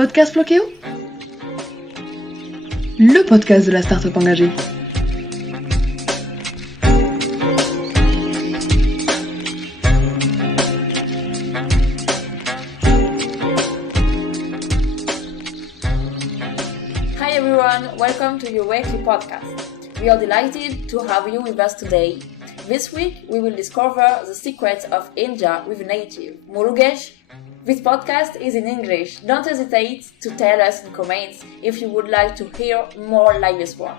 Podcast bloqué où? Le podcast de la start-up engagée. Hi everyone, welcome to your weekly podcast. We are delighted to have you with us today. This week we will discover the secrets of India with a native, Murugesh. This podcast is in English. Don't hesitate to tell us in comments if you would like to hear more like this one.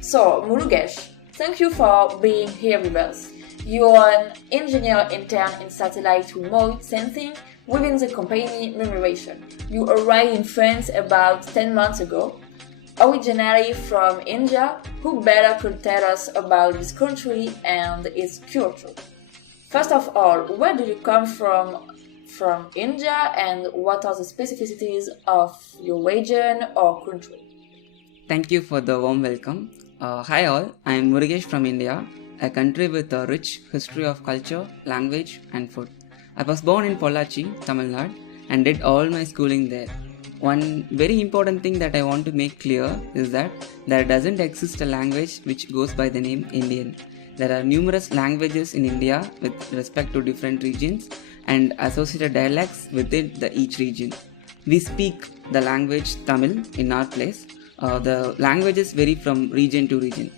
So, Murugesh, thank you for being here with us. You are an engineer intern in satellite remote sensing within the company Murmuration. You arrived in France about 10 months ago. Originally from India, who better could tell us about this country and its culture? First of all, where do you come from India, and what are the specificities of your region or country? Thank you for the warm welcome. Hi all, I am Murugesh from India, a country with a rich history of culture, language and food. I was born in Pollachi, Tamil Nadu and did all my schooling there. One very important thing that I want to make clear is that there doesn't exist a language which goes by the name Indian. There are numerous languages in India with respect to different regions and associated dialects within each region. We speak the language Tamil in our place. The languages vary from region to region.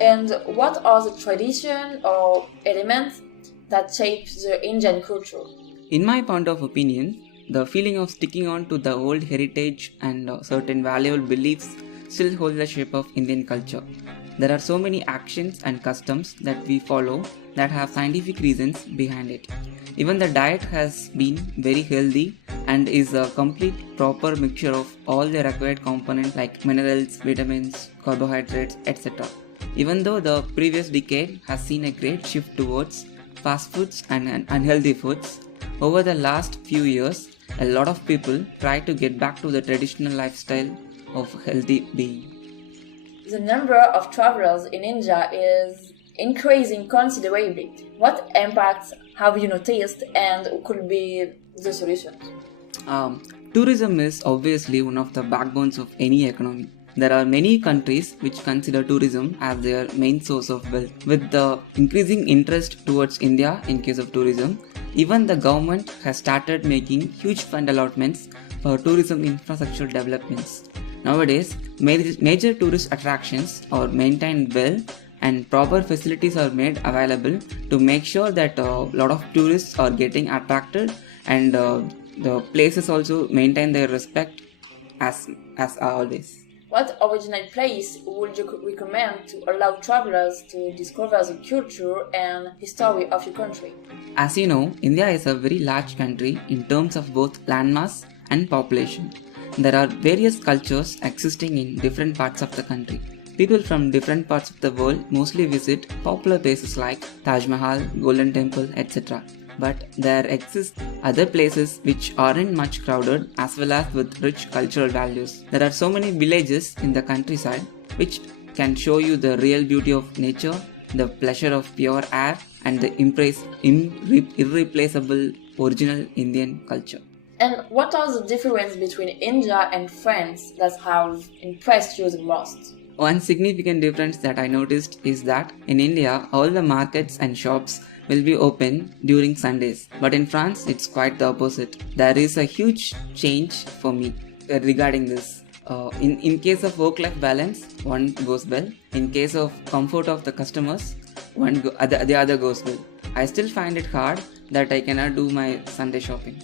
And what are the traditions or elements that shape the Indian culture? In my point of opinion, the feeling of sticking on to the old heritage and certain valuable beliefs still hold the shape of Indian culture. There are so many actions and customs that we follow that have scientific reasons behind it. Even the diet has been very healthy and is a complete proper mixture of all the required components like minerals, vitamins, carbohydrates, etc. Even though the previous decade has seen a great shift towards fast foods and unhealthy foods, over the last few years, a lot of people try to get back to the traditional lifestyle of healthy being. The number of travelers in India is increasing considerably. What impacts have you noticed and could be the solutions? Tourism is obviously one of the backbones of any economy. There are many countries which consider tourism as their main source of wealth. With the increasing interest towards India in case of tourism, even the government has started making huge fund allotments for tourism infrastructure developments. Nowadays, major tourist attractions are maintained well and proper facilities are made available to make sure that a lot of tourists are getting attracted and the places also maintain their respect as always. What original place would you recommend to allow travelers to discover the culture and history of your country? As you know, India is a very large country in terms of both landmass and population. There are various cultures existing in different parts of the country. People from different parts of the world mostly visit popular places like Taj Mahal, Golden Temple, etc. But there exist other places which aren't much crowded as well as with rich cultural values. There are so many villages in the countryside which can show you the real beauty of nature, the pleasure of pure air and the irreplaceable original Indian culture. And what are the differences between India and France that have impressed you the most? One significant difference that I noticed is that in India, all the markets and shops will be open during Sundays. But in France, it's quite the opposite. There is a huge change for me regarding this. In case of work-life balance, one goes well. In case of comfort of the customers, the other goes well. I still find it hard that I cannot do my Sunday shopping.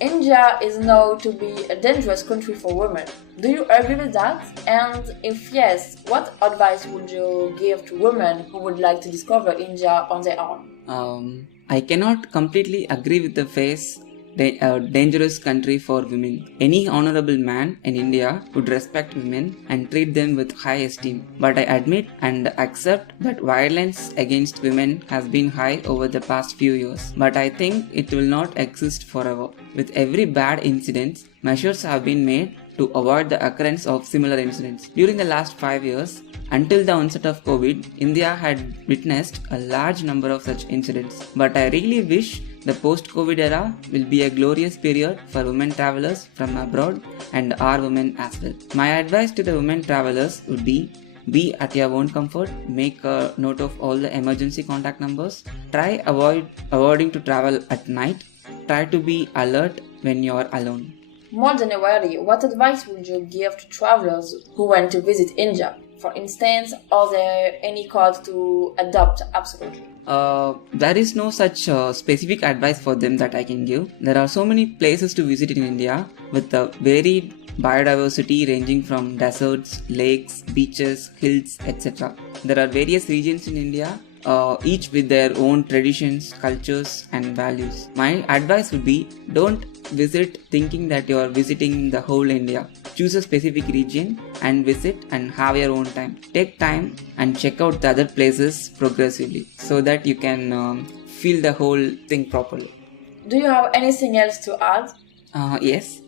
India is known to be a dangerous country for women. Do you agree with that? And if yes, what advice would you give to women who would like to discover India on their own? I cannot completely agree with the phrase dangerous country for women. Any honorable man in India would respect women and treat them with high esteem. But I admit and accept that violence against women has been high over the past few years. But I think it will not exist forever. With every bad incident, measures have been made to avoid the occurrence of similar incidents. During the last 5 years, until the onset of COVID, India had witnessed a large number of such incidents. But I really wish The post-COVID era will be a glorious period for women travelers from abroad and our women as well. My advice to the women travelers would be at your own comfort, make a note of all the emergency contact numbers, try avoiding to travel at night, try to be alert when you are alone. More generally, what advice would you give to travelers who want to visit India? For instance, are there any codes to adopt? Absolutely. There is no such specific advice for them that I can give. There are so many places to visit in India with a varied biodiversity ranging from deserts, lakes, beaches, hills, etc. There are various regions in India, each with their own traditions, cultures and values. My advice would be, don't visit thinking that you are visiting the whole India. Choose a specific region and visit and have your own time. Take time and check out the other places progressively so that you can feel the whole thing properly. Do you have anything else to add? Yes.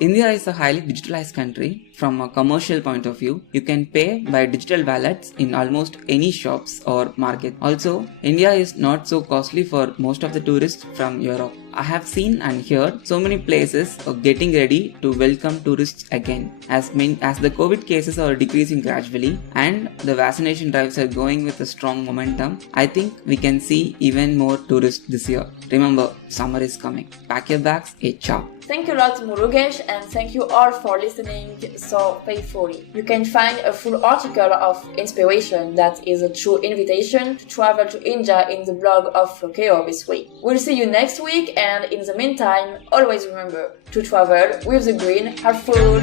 India is a highly digitalized country. From a commercial point of view, you can pay by digital wallets in almost any shops or market. Also, India is not so costly for most of the tourists from Europe. I have seen and heard so many places getting ready to welcome tourists again. As the COVID cases are decreasing gradually and the vaccination drives are going with a strong momentum, I think we can see even more tourists this year. Remember, summer is coming. Pack your bags, ciao. Thank you a lot, Murugesh, and thank you all for listening so faithfully. You can find a full article of inspiration that is a true invitation to travel to India in the blog of Flokeo this week. We'll see you next week, and in the meantime, always remember to travel with the green heart full.